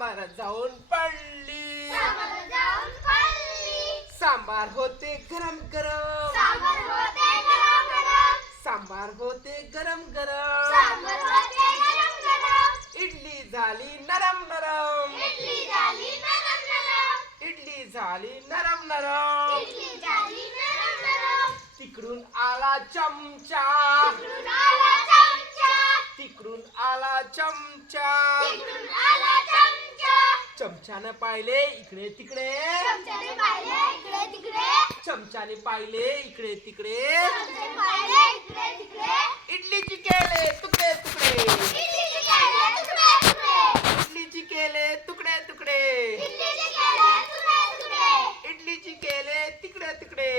सांबार जाऊन पडली. सांबार होते गरम गरम. सांबार होते गरम गरम. इडली झाली नरम नरम. इडली झाली नरम नरम. तिकडून आला चमचा. तिकडून आला चमचा. चमच्याने पाहिले इकडे तिकडे. चमच्याने पाहिले इकडे तिकडे. इडलीची केले तुकडे तुकडे. इडलीची केले तुकडे तुकडे. इडलीची केले तिकडे तिकडे.